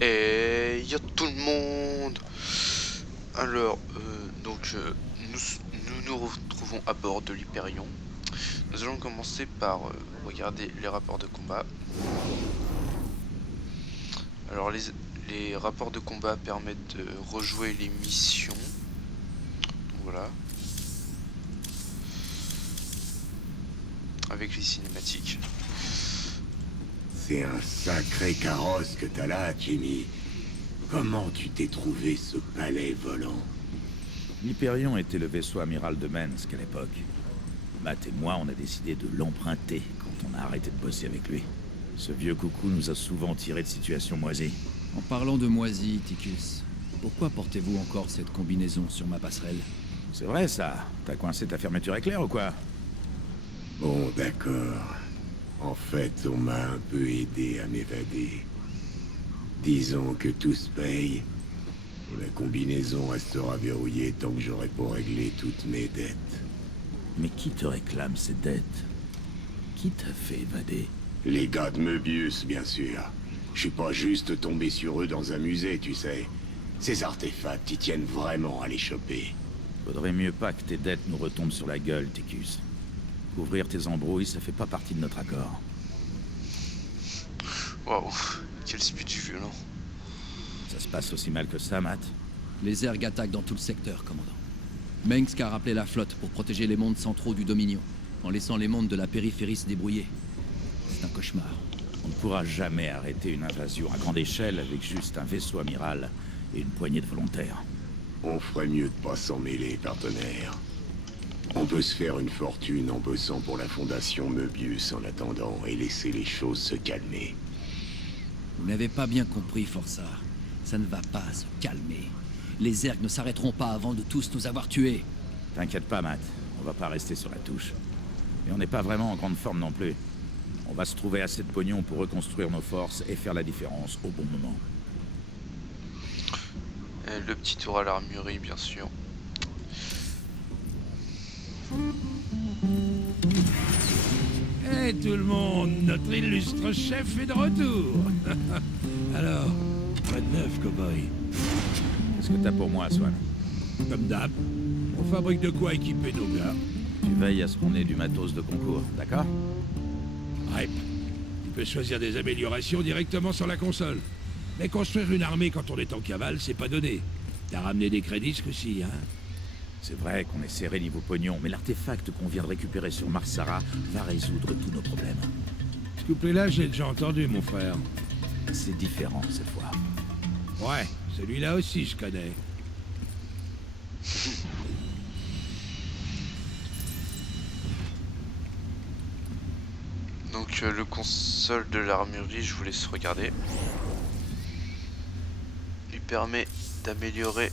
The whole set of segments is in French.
Et y'a tout le monde. Alors, nous, nous nous retrouvons à bord de l'Hyperion. Nous allons commencer par regarder les rapports de combat. Alors les rapports de combat permettent de rejouer les missions. Donc, voilà. Avec les cinématiques. C'est un sacré carrosse que t'as là, Jimmy. Comment tu t'es trouvé ce palais volant? L'Hyperion était le vaisseau amiral de Minsk à l'époque. Matt et moi, on a décidé de l'emprunter quand on a arrêté de bosser avec lui. Ce vieux coucou nous a souvent tiré de situations moisies. En parlant de moisi, Ticus, pourquoi portez-vous encore cette combinaison sur ma passerelle? C'est vrai ça? T'as coincé ta fermeture éclair ou quoi? Bon, d'accord. En fait, on m'a un peu aidé à m'évader. Disons que tout se paye. La combinaison restera verrouillée tant que j'aurai pas réglé toutes mes dettes. Mais qui te réclame ces dettes? Qui t'a fait évader? Les gars de Möbius, bien sûr. Je suis pas juste tombé sur eux dans un musée, tu sais. Ces artefacts, ils tiennent vraiment à les choper. Faudrait mieux pas que tes dettes nous retombent sur la gueule, Ticus. Couvrir tes embrouilles, ça fait pas partie de notre accord. Waouh, quel speech violent. Ça se passe aussi mal que ça, Matt? Les Zerg attaquent dans tout le secteur, commandant. Mengsk a rappelé la flotte pour protéger les mondes centraux du Dominion, en laissant les mondes de la périphérie se débrouiller. C'est un cauchemar. On ne pourra jamais arrêter une invasion à grande échelle avec juste un vaisseau amiral et une poignée de volontaires. On ferait mieux de pas s'en mêler, partenaire. On peut se faire une fortune en bossant pour la fondation Möbius en attendant et laisser les choses se calmer. Vous n'avez pas bien compris, Forza. Ça ne va pas se calmer. Les Zerg ne s'arrêteront pas avant de tous nous avoir tués. T'inquiète pas, Matt. On va pas rester sur la touche. Et on n'est pas vraiment en grande forme non plus. On va se trouver assez de pognon pour reconstruire nos forces et faire la différence au bon moment. Le petit tour à l'armurerie, bien sûr. Hey tout le monde, notre illustre chef est de retour. Alors, quoi de neuf, cowboy? Qu'est-ce que t'as pour moi, Swan? Comme d'hab, on fabrique de quoi équiper nos gars. Tu veilles à ce qu'on ait du matos de concours, d'accord? Hype, tu peux choisir des améliorations directement sur la console. Mais construire une armée quand on est en cavale, c'est pas donné. T'as ramené des crédits ce coup-ci, hein? C'est vrai qu'on est serré niveau pognon, mais l'artefact qu'on vient de récupérer sur Marsara va résoudre tous nos problèmes. Ce couplet-là, j'ai déjà entendu, mon frère. C'est différent cette fois. Ouais, celui-là aussi, je connais. Donc le console de l'armurerie, je vous laisse regarder. Il permet d'améliorer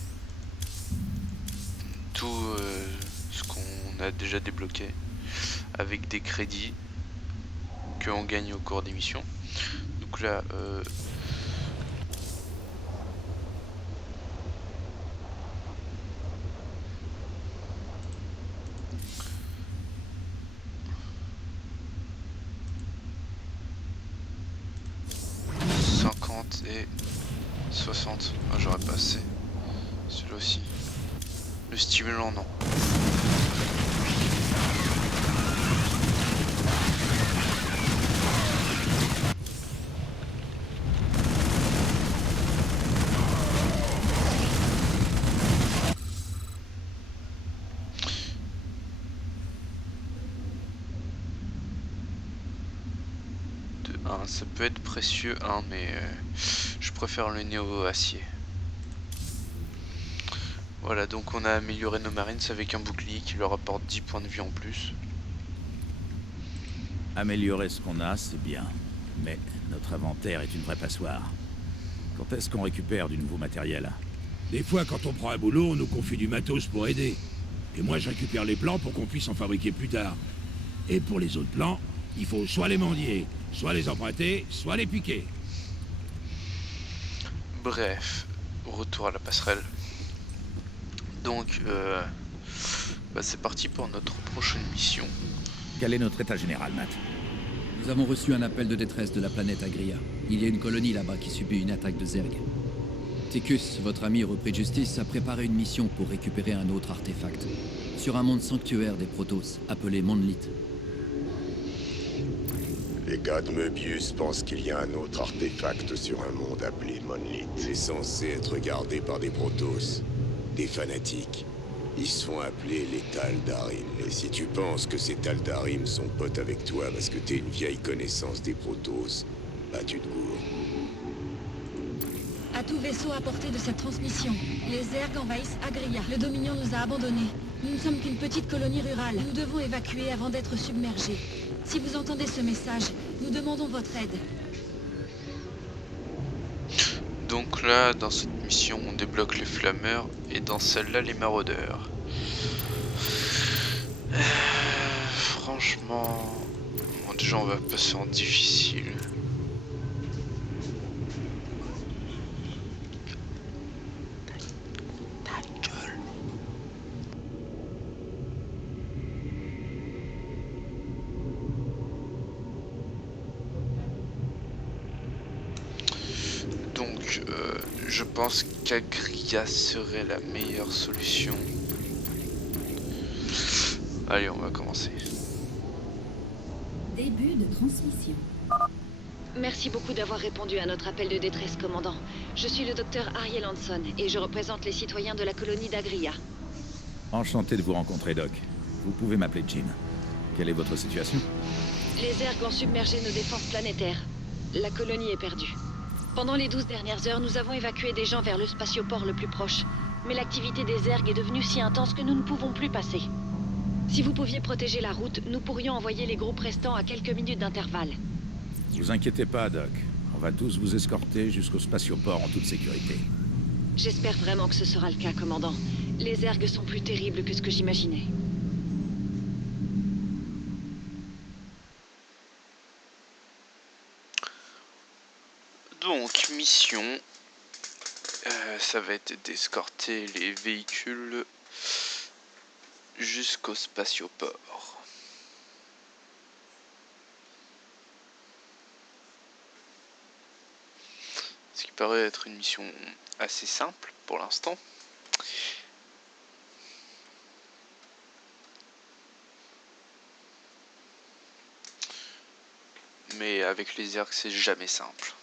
tout ce qu'on a déjà débloqué avec des crédits que on gagne au cours des missions. Donc là, et 60. Ah, j'aurais pas assez. Celui-là aussi. Le stimulant, non. Ça peut être précieux, hein, mais je préfère le néo acier. Voilà, donc on a amélioré nos marines avec un bouclier qui leur apporte 10 points de vie en plus. Améliorer ce qu'on a, c'est bien. Mais notre inventaire est une vraie passoire. Quand est-ce qu'on récupère du nouveau matériel? Des fois, quand on prend un boulot, on nous confie du matos pour aider. Et moi, je récupère les plans pour qu'on puisse en fabriquer plus tard. Et pour les autres plans, il faut soit les mendier, soit les emprunter, soit les piquer. Bref, retour à la passerelle. Donc, c'est parti pour notre prochaine mission. Quel est notre état général, Matt? Nous avons reçu un appel de détresse de la planète Agria. Il y a une colonie là-bas qui subit une attaque de Zerg. Tecus, votre ami repris de justice, a préparé une mission pour récupérer un autre artefact. Sur un monde sanctuaire des Protoss, appelé Monolith. Les gars de Möbius pensent qu'il y a un autre artefact sur un monde appelé Monolith. C'est censé être gardé par des Protoss, des fanatiques. Ils se font appeler les Tal'Darim. Et si tu penses que ces Tal'Darim sont potes avec toi parce que t'es une vieille connaissance des Protoss, bah tu te gourres. À tout vaisseau à portée de cette transmission. Les Zerg envahissent Agria. Le Dominion nous a abandonnés. Nous ne sommes qu'une petite colonie rurale. Nous devons évacuer avant d'être submergés. Si vous entendez ce message, nous demandons votre aide. Donc là, dans cette mission, on débloque les flammeurs et dans celle-là, les maraudeurs. Franchement, bon, déjà on va passer en difficile. Ta gueule. Donc, je pense qu'Agria serait la meilleure solution. Allez, on va commencer. Début de transmission. Merci beaucoup d'avoir répondu à notre appel de détresse, commandant. Je suis le docteur Ariel Hanson et je représente les citoyens de la colonie d'Agria. Enchanté de vous rencontrer, Doc. Vous pouvez m'appeler Jim. Quelle est votre situation? Les Zerg ont submergé nos défenses planétaires. La colonie est perdue. Pendant les 12 dernières heures, nous avons évacué des gens vers le spatioport le plus proche. Mais l'activité des Zerg est devenue si intense que nous ne pouvons plus passer. Si vous pouviez protéger la route, nous pourrions envoyer les groupes restants à quelques minutes d'intervalle. Vous inquiétez pas, Doc. On va tous vous escorter jusqu'au spatioport en toute sécurité. J'espère vraiment que ce sera le cas, commandant. Les Zerg sont plus terribles que ce que j'imaginais. Donc, mission, ça va être d'escorter les véhicules jusqu'au spatioport. Ce qui paraît être une mission assez simple pour l'instant. Mais avec les Zerg, c'est jamais simple.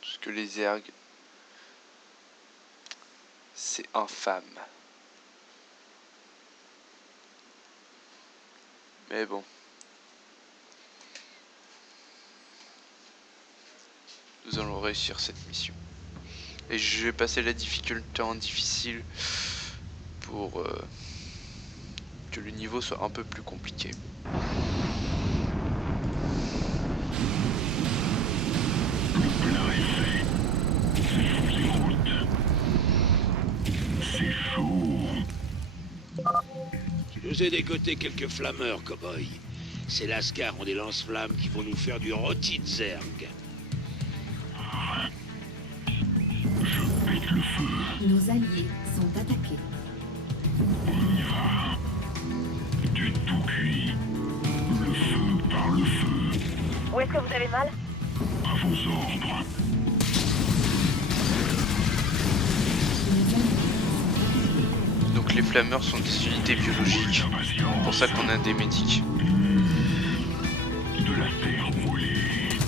Parce que les Zerg, c'est infâme. Mais bon. Nous allons réussir cette mission. Et je vais passer la difficulté en difficile pour que le niveau soit un peu plus compliqué. Je vous ai dégoté quelques flammeurs, cow-boy. Ces lascars ont des lance-flammes qui vont nous faire du rôti de Zerg. Nos alliés sont attaqués. Du tout cuit. Le feu par le feu. Où est-ce que vous avez mal? À vos ordres. Donc les flammeurs sont des unités biologiques. C'est pour ça qu'on a des médics. De la terre brûlée.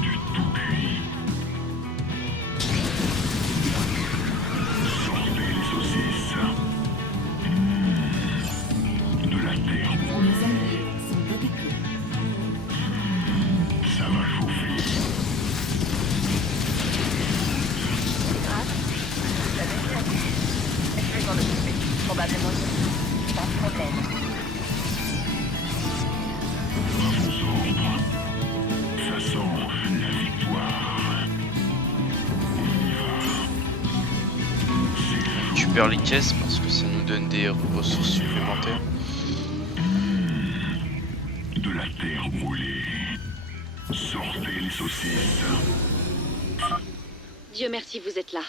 Du tout cuit. Sortez les saucisses. De la terre Nos brûlée. alliés sont attaqués. Ça va chauffer. Je vais m'en occuper. Probablement. Pas de problème. À vos ordres. Ça sent la victoire. On récupère les caisses parce que ça nous donne des ressources supplémentaires. De la terre brûlée. Sortez les saucisses. Dieu merci, vous êtes là.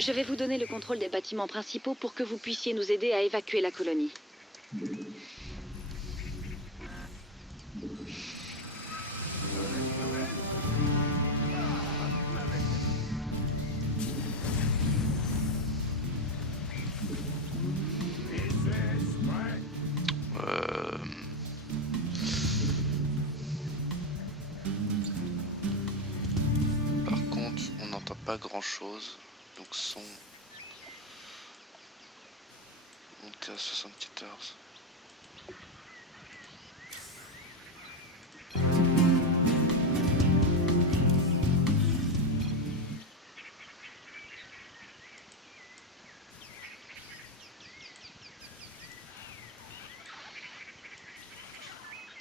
Je vais vous donner le contrôle des bâtiments principaux pour que vous puissiez nous aider à évacuer la colonie. pas grand chose. Donc son monté à 74.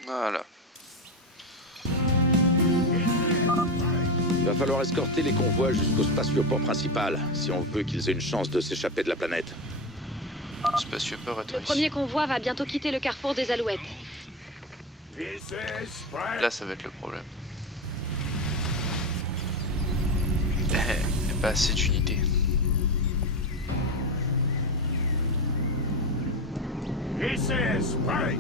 Voilà. Il va falloir escorter les convois jusqu'au spatioport principal, si on veut qu'ils aient une chance de s'échapper de la planète. Spatioport Le attend ici. premier convoi va bientôt quitter le carrefour des Alouettes. Là, ça va être le problème. Pas assez d'unités. This is Sprite.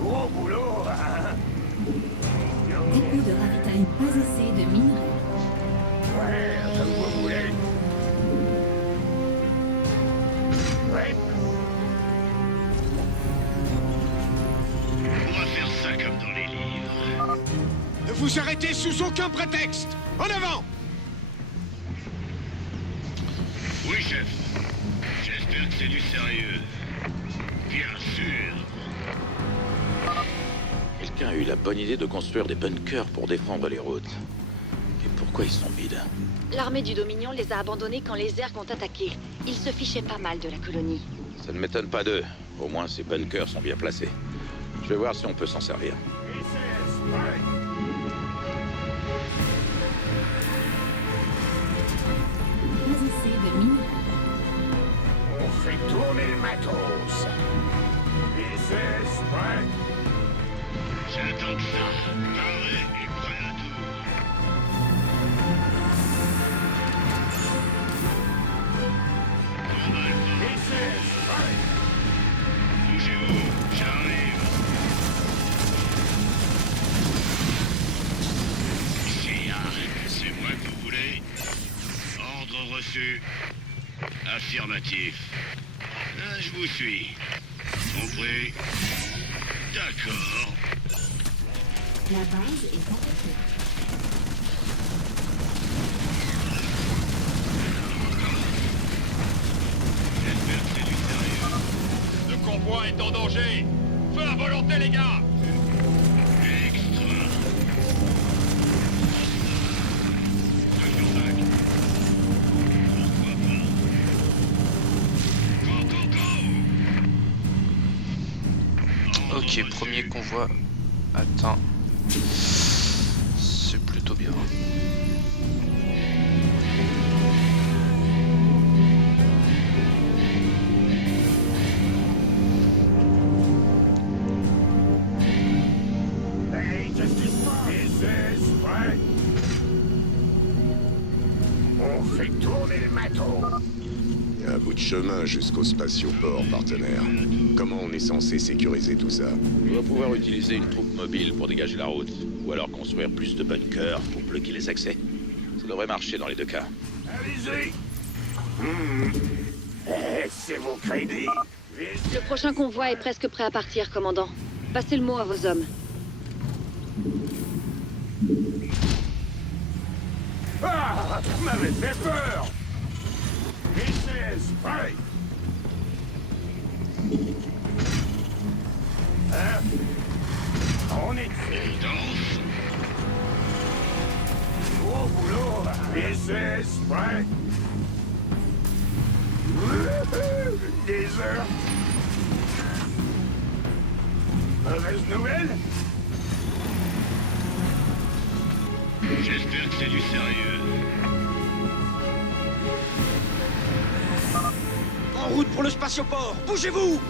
Gros boulot, hein? Dépôt de ravitaillement, pas assez de minerais. Ouais, comme vous voulez. Ouais. On va faire ça comme dans les livres. Ne vous arrêtez sous aucun prétexte. En avant! Oui, chef. J'espère que c'est du sérieux. Bien sûr. Quelqu'un a eu la bonne idée de construire des bunkers pour défendre les routes. Et pourquoi ils sont vides? L'armée du Dominion les a abandonnés quand les Zergs ont attaqué. Ils se fichaient pas mal de la colonie. Ça ne m'étonne pas d'eux. Au moins, ces bunkers sont bien placés. Je vais voir si on peut s'en servir. This is Sprite. Pas assez de minerais. On fait tourner le matos. This is Sprite. J'attends que ça. Paré et prêt à tout. This is Sprite. Bougez-vous, j'arrive. C'est moi que vous voulez? Ordre reçu. Affirmatif. Je vous suis. Compris. D'accord. La base est attaquée. J'espère que c'est du sérieux. Le convoi est en danger. Feu à volonté, les gars. Extra. Ok, premier convoi atteint. C'est plutôt bien. Hey, Justice Sprite. This is Sprite. On fait tourner le matos. Il y a un bout de chemin jusqu'au spatioport, partenaire. Comment on est censé sécuriser tout ça? On doit pouvoir utiliser une troupe mobile pour dégager la route. Ou alors construire plus de bunkers pour bloquer les accès. Ça devrait marcher dans les deux cas. Allez-y. C'est vos crédits. Le prochain convoi est presque prêt à partir, commandant. Passez le mot à vos hommes. Ah, vous m'avez fait peur. This is Sprite. Hein? On est dessus. Danse. Gros boulot. This is Sprite. Wouhou, des heures. Mauvaise nouvelle? J'espère que c'est du sérieux. En route pour le spatioport. Bougez-vous!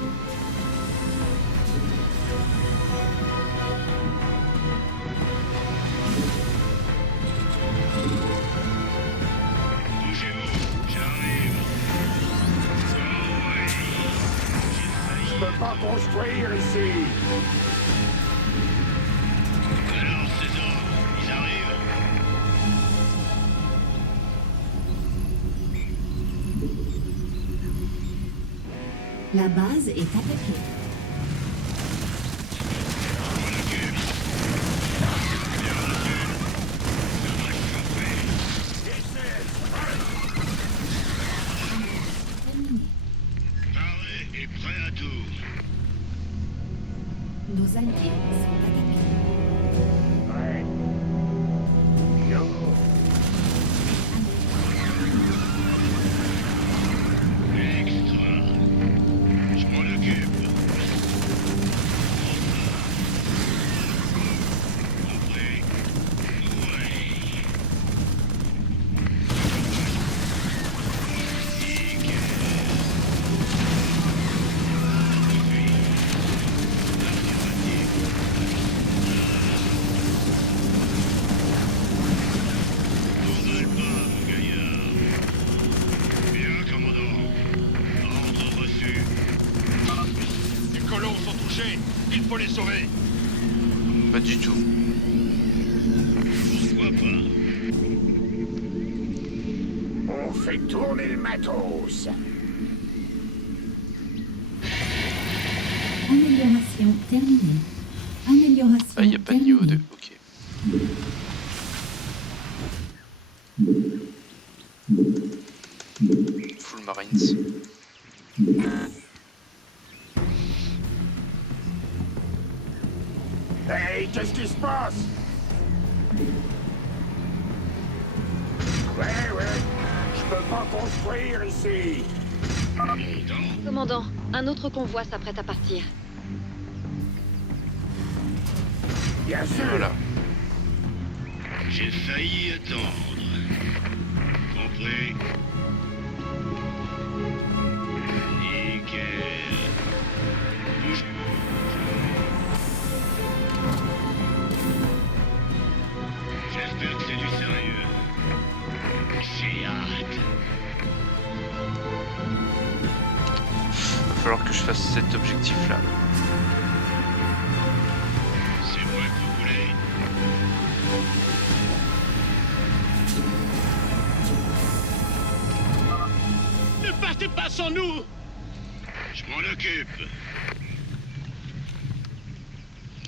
Bougez-vous, j'arrive. Oh oui. Je peux pas construire ici. Alors, ces hommes, ils arrivent. La base est attaquée. Nos alliés sont attaqués. Extra. Je m'en occupe. Compris. Ouais. Nickel. N'en pas, mon gaillard. Bien, commandant. Ordre reçu. Les colons sont touchés. Il faut les sauver. Pas du tout. Pourquoi pas? On fait tourner le matos. Amélioration terminée. Amélioration Ah, y a pas de niveau 2. Ok. Full Marines. Hey, qu'est-ce qui se passe? Ouais. Je peux pas construire ici. Commandant, un autre convoi s'apprête à partir. Bien sûr. Voilà. J'ai failli attendre. Compris. Nickel. Bouge. J'espère que c'est du sérieux. J'ai hâte. Va falloir que je fasse cet objectif-là. C'est moi que vous voulez. Ne partez pas sans nous. Je m'en occupe.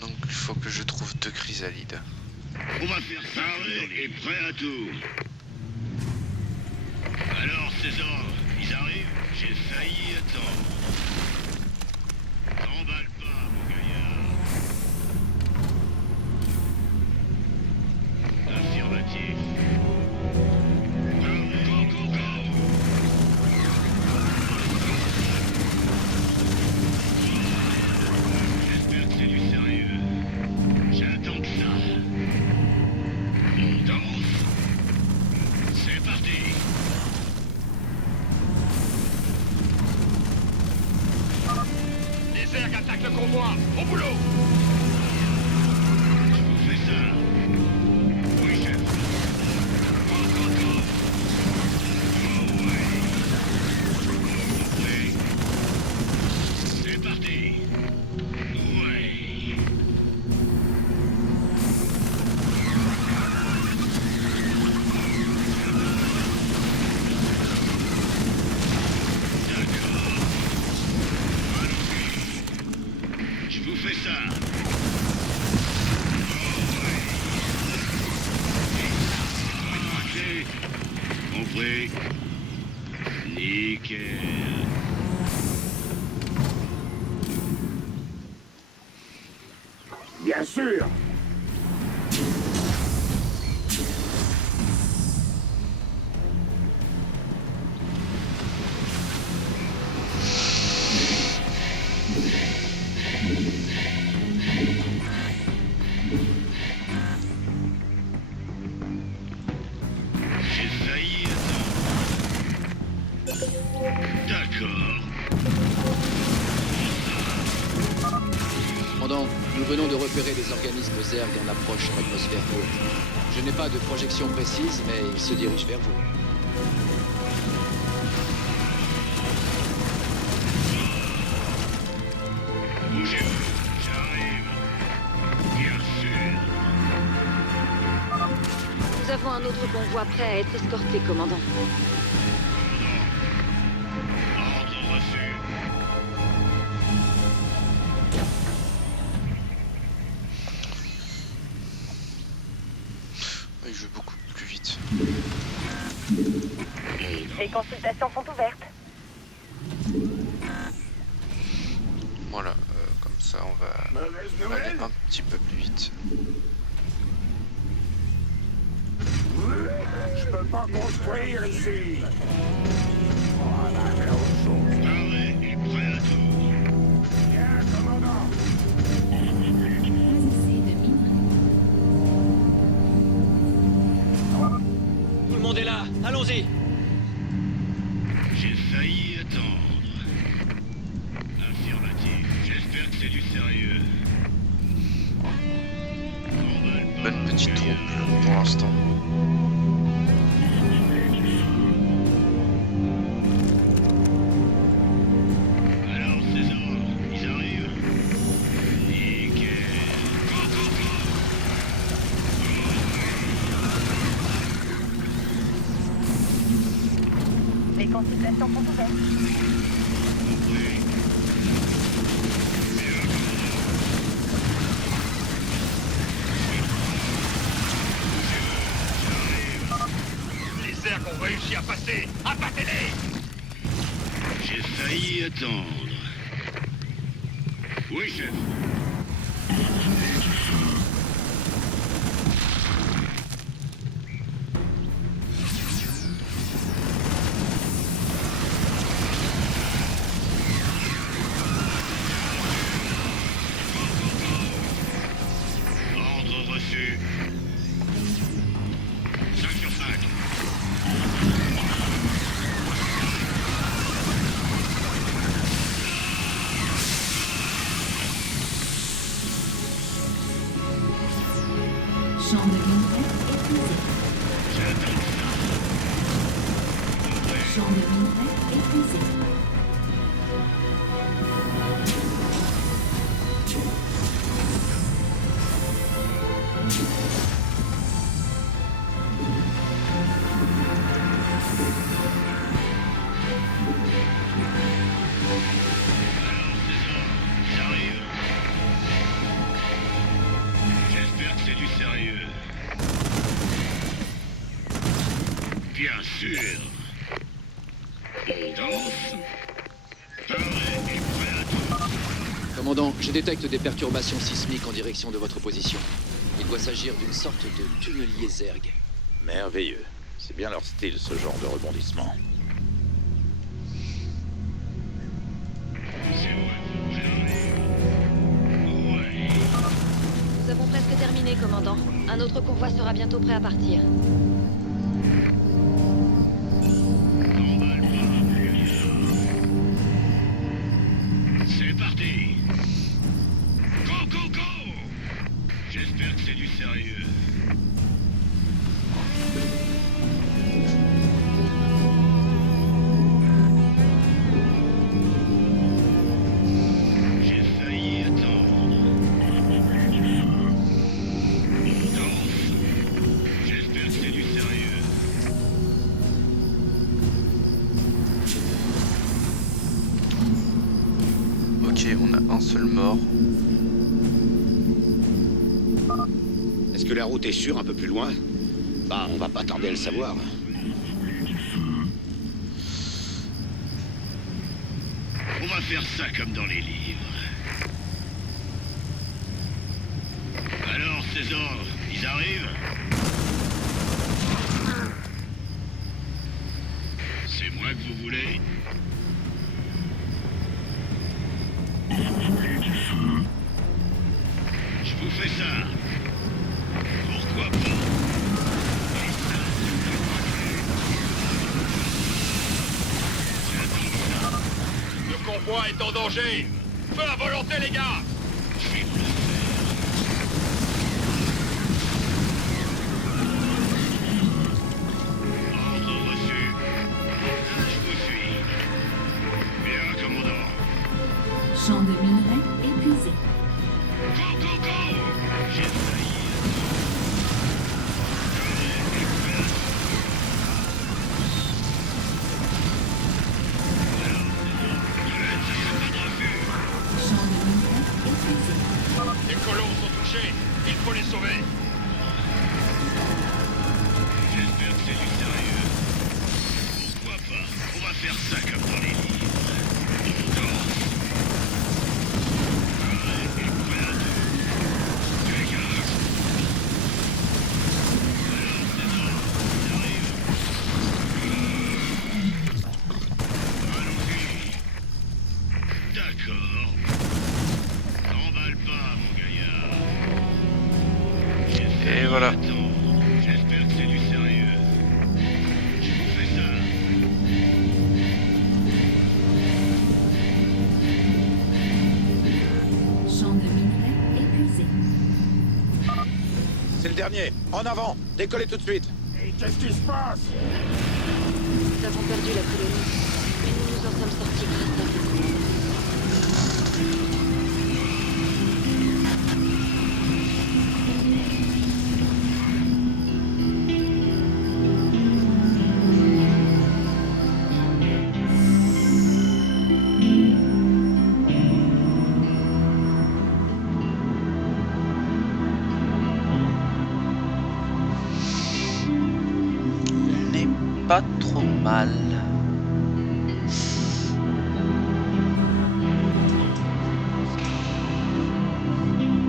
Donc il faut que je trouve 2 chrysalides. On va faire ça et prêt à tout. Alors, César, ils arrivent? J'ai failli attendre. T'emballe pas, mon gaillard. Affirmatif. Go. J'espère que c'est du sérieux. J'attends que ça. On danse. C'est parti. Les Zerg attaquent le convoi. Au boulot. Je vous fais ça. Oui, chef. Go. Oh, ouais. Compris. C'est parti. Ouais. D'accord. Allons-y. Je vous fais ça. Compris. Nickel. Bien sûr. J'ai failli attendre. D'accord. Cependant, nous venons de repérer des organismes Zerg en approche de l'atmosphère haute. Je n'ai pas de projection précise, mais ils se dirigent vers vous. Bougez-vous. J'arrive. Bien sûr. Nous avons un autre convoi prêt à être escorté, commandant. Ordre reçu. Il joue beaucoup plus vite. Les consultations sont ouvertes. Voilà, comme ça. ça on va aller un petit peu plus vite. Je peux pas construire ici. Arrêt est prêt à tout. Bien, commandant. Pas assez de minerais. Tout le monde est là, allons-y. J'ai failli attendre. Affirmatif. J'espère que c'est du sérieux. Bonne petite troupe pour l'instant. Alors, César, ils arrivent. Nickel. Go, go, go. Les consultations sont ouvertes. Les Zerg ont réussi à passer. Abattez-les! J'ai failli attendre. Oui, chef. Ordre reçu. 5 sur 5. Champ de minerais épuisé. Champ de minerais épuisé. J'arrive. J'espère que c'est du sérieux. Bien sûr. On danse. Arrêt est prêt à tout. Commandant, je détecte des perturbations sismiques en direction de votre position. Il doit s'agir d'une sorte de tunnelier Zerg. Merveilleux. C'est bien leur style, ce genre de rebondissement. C'est moi. J'arrive. Ouais. Nous avons presque terminé, commandant. Un autre convoi sera bientôt prêt à partir. N'emballe pas. C'est parti. Go, go, go. J'espère que c'est du sérieux. J'ai failli attendre. On danse. J'espère que c'est du sérieux. Ok, on a un seul mort. Est-ce que la route est sûre un peu plus loin? Bah, on va pas tarder à le savoir. On va faire ça comme dans les livres. Alors, César, ils arrivent? C'est moi que vous voulez? Je vous fais ça. Pourquoi pas? Et ça, Le convoi est en danger. Feu à volonté, les gars! je vais vous le faire. Ordre reçu. Je vous suis. Bien, commandant. Champ de minerais épuisé. Go, go, go! J'ai failli. Champ de minerais épuisé. Les colons sont touchés. Il faut les sauver. J'espère que c'est du sérieux. Pourquoi pas? On va faire ça comme dans les livres. On danse. Arrête dernier. En avant. Décollez tout de suite. Qu'est-ce qui se passe? Nous avons perdu la colonie, mais nous nous en sommes sortis grâce à vous. Pas trop mal.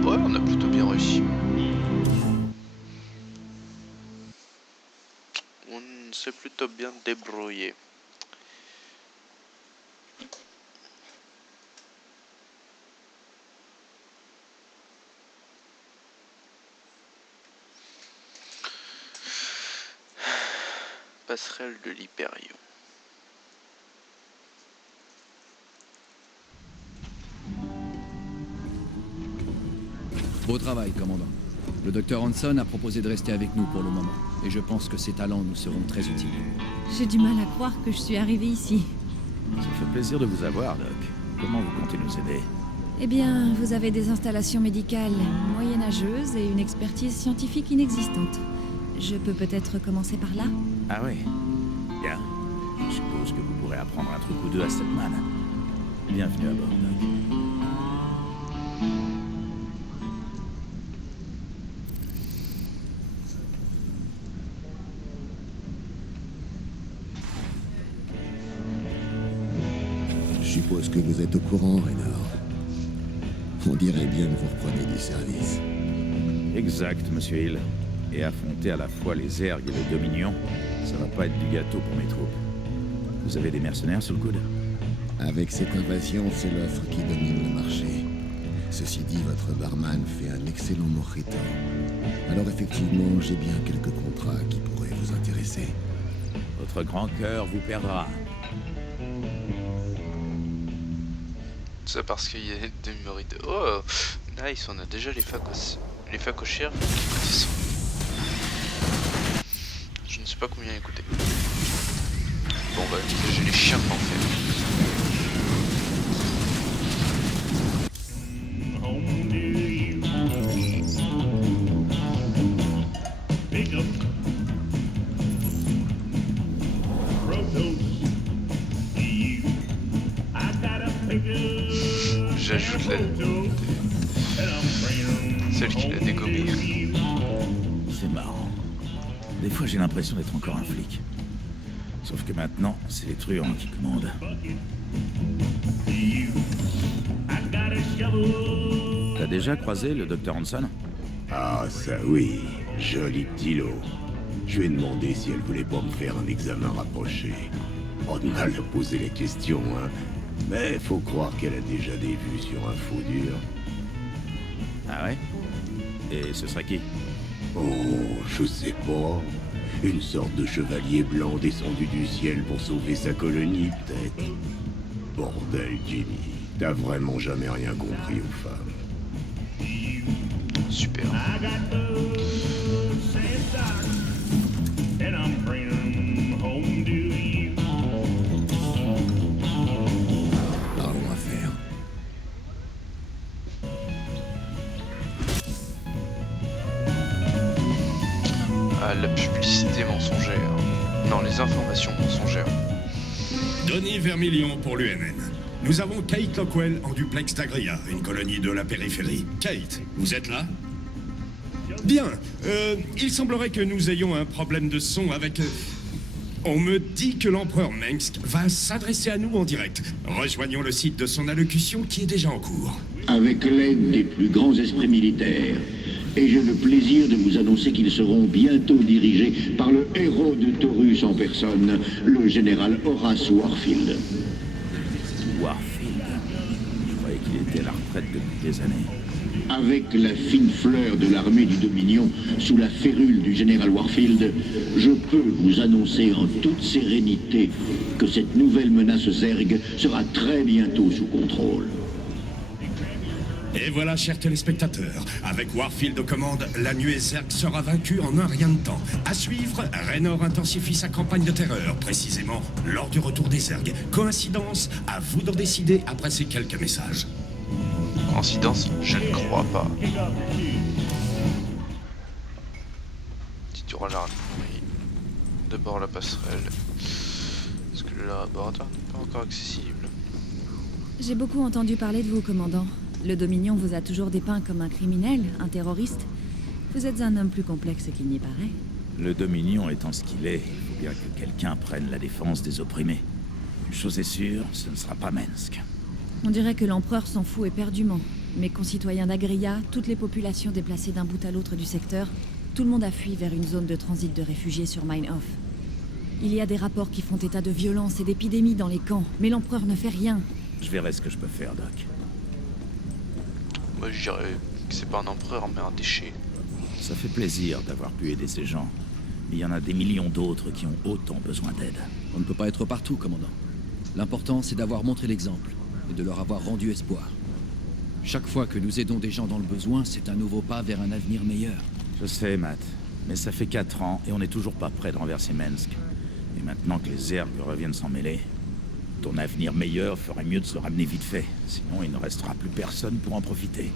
Ouais, on a plutôt bien réussi. On s'est plutôt bien débrouillé. Passerelle de l'Hyperion. Beau travail, commandant. Le docteur Hanson a proposé de rester avec nous pour le moment, et je pense que ses talents nous seront très utiles. J'ai du mal à croire que je suis arrivée ici. Ça fait plaisir de vous avoir, Doc. Comment vous comptez nous aider? Eh bien, vous avez des installations médicales moyenâgeuses et une expertise scientifique inexistante. Je peux peut-être commencer par là? Ah oui. Bien. Je suppose que vous pourrez apprendre un truc ou deux à cette man. Bienvenue à bord, Doc. Je suppose que vous êtes au courant, Raynor. On dirait bien que vous reprenez du service. Exact, monsieur Hill. Et affronter à la fois les Zergs et les Dominions, ça va pas être du gâteau pour mes troupes. Vous avez des mercenaires sous le coude? Avec cette invasion, c'est l'offre qui domine le marché. Ceci dit, votre barman fait un excellent mojito. Alors effectivement, j'ai bien quelques contrats qui pourraient vous intéresser. Votre grand cœur vous perdra. C'est parce qu'il y a des mérites. Oh, nice, on a déjà les facochères qui coûtent 100. Je ne sais pas combien ils coûtaient. Bon bah, j'ai les chiens en fait. J'ajoute celle qui l'a dégommé. C'est marrant. Des fois, j'ai l'impression d'être encore un flic. Sauf que maintenant, c'est les truands qui commandent. T'as déjà croisé le docteur Hanson? Ah, ça oui. Joli petit lot. Je lui ai demandé si elle voulait pas me faire un examen rapproché. On a mal à poser les questions, hein. Mais faut croire qu'elle a déjà des vues sur un faux dur. Ah ouais? Et ce serait qui? Oh, je sais pas. Une sorte de chevalier blanc descendu du ciel pour sauver sa colonie, peut-être. Bordel, Jimmy. T'as vraiment jamais rien compris aux femmes. Super. Parlons affaires. Ah, la publicité mensongère. Non, les informations mensongères. Denis Vermillion pour l'UNN. Nous avons Kate Lockwell en duplex d'Agria, une colonie de la périphérie. Kate, vous êtes là? Bien. Il semblerait que nous ayons un problème de son avec... On me dit que l'empereur Mengsk va s'adresser à nous en direct. Rejoignons le site de son allocution qui est déjà en cours. Avec l'aide des plus grands esprits militaires. Et j'ai le plaisir de vous annoncer qu'ils seront bientôt dirigés par le héros de Taurus en personne, le général Horace Warfield. Warfield? Je croyais qu'il était à la retraite depuis des années. Avec la fine fleur de l'armée du Dominion sous la férule du général Warfield, je peux vous annoncer en toute sérénité que cette nouvelle menace Zerg sera très bientôt sous contrôle. Et voilà, chers téléspectateurs, avec Warfield aux commandes, la nuée Zerg sera vaincue en un rien de temps. À suivre, Raynor intensifie sa campagne de terreur, précisément lors du retour des Zerg. Coïncidence? À vous d'en décider après ces quelques messages. Coïncidence? Je ne crois pas. Petit radar. Oui. D'abord la passerelle. Parce que le laboratoire n'est pas encore accessible. J'ai beaucoup entendu parler de vous, commandant. Le Dominion vous a toujours dépeint comme un criminel, un terroriste. Vous êtes un homme plus complexe qu'il n'y paraît. Le Dominion étant ce qu'il est, il faut bien que quelqu'un prenne la défense des opprimés. Une chose est sûre, ce ne sera pas Minsk. On dirait que l'empereur s'en fout éperdument. Mes concitoyens d'Agria, toutes les populations déplacées d'un bout à l'autre du secteur, tout le monde a fui vers une zone de transit de réfugiés sur Mine-Off. Il y a des rapports qui font état de violence et d'épidémies dans les camps, mais l'empereur ne fait rien. Je verrai ce que je peux faire, Doc. Moi je dirais que c'est pas un empereur mais un déchet. Ça fait plaisir d'avoir pu aider ces gens. Mais il y en a des millions d'autres qui ont autant besoin d'aide. On ne peut pas être partout, commandant. L'important, c'est d'avoir montré l'exemple et de leur avoir rendu espoir. Chaque fois que nous aidons des gens dans le besoin, c'est un nouveau pas vers un avenir meilleur. Je sais, Matt. Mais ça fait 4 ans et on n'est toujours pas prêt de renverser Minsk. Et maintenant que les Zerg reviennent s'en mêler, ton avenir meilleur ferait mieux de se ramener vite fait. Sinon, il ne restera plus personne pour en profiter.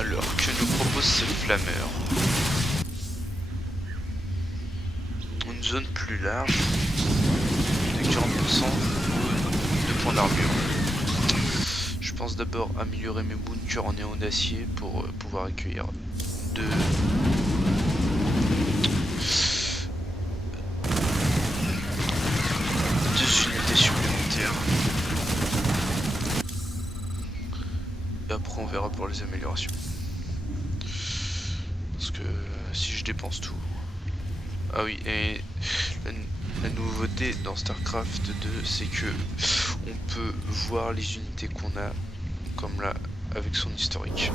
Alors, que nous propose ce flammeur? Une zone plus large, de 40% de points d'armure. Je pense d'abord améliorer mes bunkers en néon d'acier pour pouvoir accueillir deux unités supplémentaires. Et après on verra pour les améliorations. Parce que si je dépense tout... Ah oui, et la nouveauté dans StarCraft 2, c'est que on peut voir les unités qu'on a, comme là, avec son historique.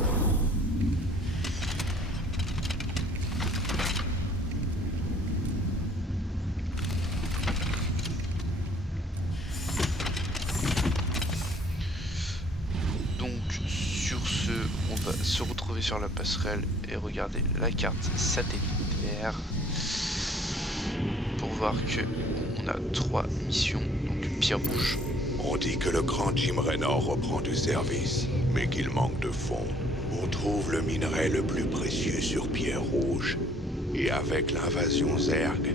On va se retrouver sur la passerelle et regarder la carte satellitaire pour voir que on a 3 missions, donc Pierre Rouge. On dit que le grand Jim Raynor reprend du service, mais qu'il manque de fonds. On trouve le minerai le plus précieux sur Pierre Rouge. Et avec l'invasion Zerg,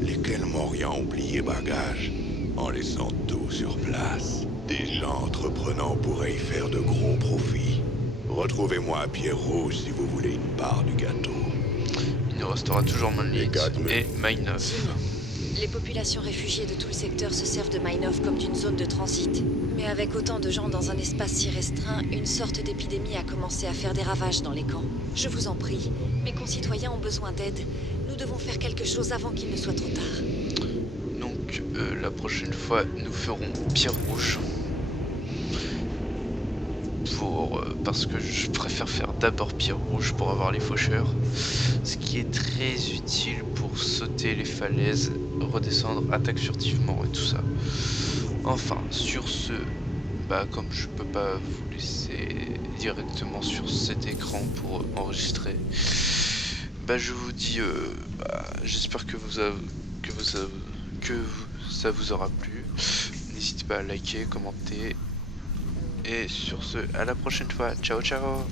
les Kelmorians ont plié bagage, en laissant tout sur place. Des gens entreprenants pourraient y faire de gros profits. Retrouvez-moi à Pierre Rouge si vous voulez une part du gâteau. Il nous restera toujours Monolith et Mine-Off. Les populations réfugiées de tout le secteur se servent de Mine-Off comme d'une zone de transit. Mais avec autant de gens dans un espace si restreint, une sorte d'épidémie a commencé à faire des ravages dans les camps. Je vous en prie, mes concitoyens ont besoin d'aide. Nous devons faire quelque chose avant qu'il ne soit trop tard. Donc la prochaine fois, nous ferons Pierre Rouge. Parce que je préfère faire d'abord Pierre Rouge pour avoir les faucheurs, ce qui est très utile pour sauter les falaises, redescendre, attaque furtivement et tout ça. Enfin, sur ce, comme je peux pas vous laisser directement sur cet écran pour enregistrer, je vous dis, j'espère que ça vous aura plu. N'hésitez pas à liker, commenter. Et sur ce, à la prochaine fois. Ciao ciao.